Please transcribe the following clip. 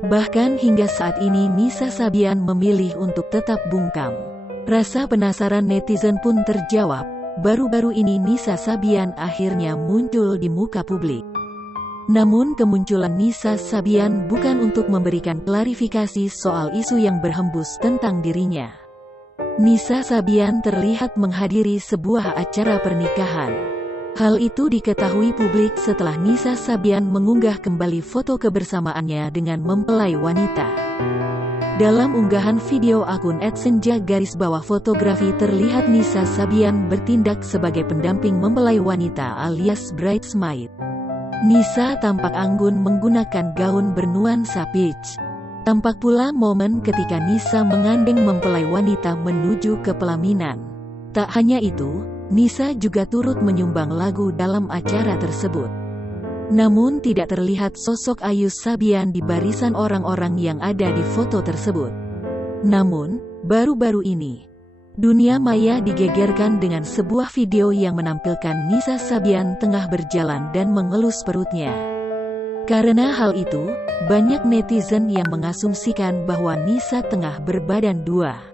Bahkan hingga saat ini Nisa Sabian memilih untuk tetap bungkam. Rasa penasaran netizen pun terjawab. Baru-baru ini Nisa Sabian akhirnya muncul di muka publik. Namun kemunculan Nisa Sabian bukan untuk memberikan klarifikasi soal isu yang berhembus tentang dirinya. Nisa Sabian terlihat menghadiri sebuah acara pernikahan. Hal itu diketahui publik setelah Nisa Sabian mengunggah kembali foto kebersamaannya dengan mempelai wanita. Dalam unggahan video akun @senja_fotografi terlihat Nisa Sabian bertindak sebagai pendamping mempelai wanita alias bridesmaid. Nisa tampak anggun menggunakan gaun bernuansa peach. Tampak pula momen ketika Nisa menggandeng mempelai wanita menuju ke pelaminan. Tak hanya itu, Nisa juga turut menyumbang lagu dalam acara tersebut. Namun tidak terlihat sosok Ayu Sabian di barisan orang-orang yang ada di foto tersebut. Namun, baru-baru ini, dunia maya digegerkan dengan sebuah video yang menampilkan Nisa Sabian tengah berjalan dan mengelus perutnya. Karena hal itu, banyak netizen yang mengasumsikan bahwa Nisa tengah berbadan dua.